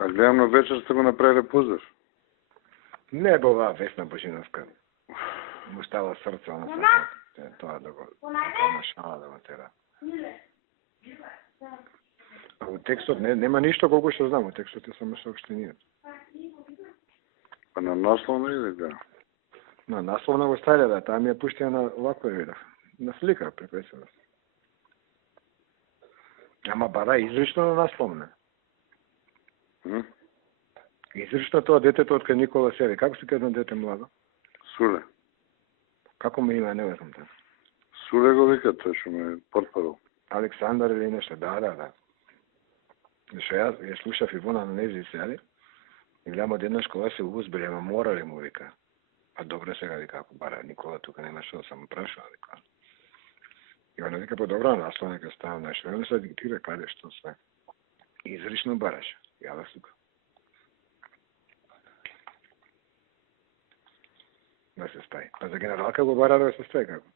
А гледам на вечер сте го направиле позор. Не била Весна Божиновска. Му става срце на сакат. Тоа да го нашала да го тера. А у текстот нема ништо колку што знам, у текстот е само сообштенијата. А на насловна или да? На насловна го ставиле, да, таа ми ја пуштија на вакво видов. На слика препресила. Ама бара изрично на насловна. Изрично тоа детето од кај Никола Севи. Како се казва дете младо? Суле. Како му има, не знам тоа. Суле го вика тој што ме портпарол. Александар или нешто, да. Зашто ја слушав Ивона на нези сели, и гледам од една школа се узбили, ама морали му вика. А добро сега вика, ако бара Никола тука нема што, само прашува вика. И она вика, по-добро наслов нека ставам нешто. И он се диктира каде што све. Изрично бараш. Јава сука. Да се стаи. Па за генералка го бара да се стаи како?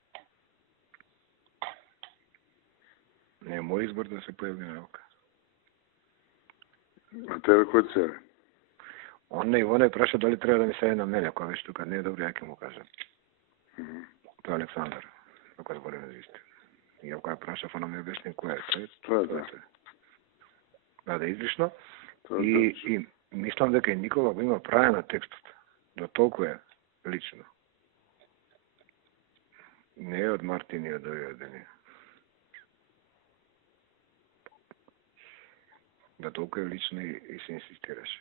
Не е мој избор да се појави генералка. А тебе кој се? Он не Ивона праша дали треба да ми се на мене, ако веќе тука не е добро, ја ќе му кажам. Тоа е Александар, ако збориме за истина. И ако ја прашав, она ми објасни кој е. Тоа е да. Да, излишно. И мислам дека и Никола го има правено текстот. До толку е лично. Не е од Мартин и од овие дени. Да толку е лично и се инсистираше.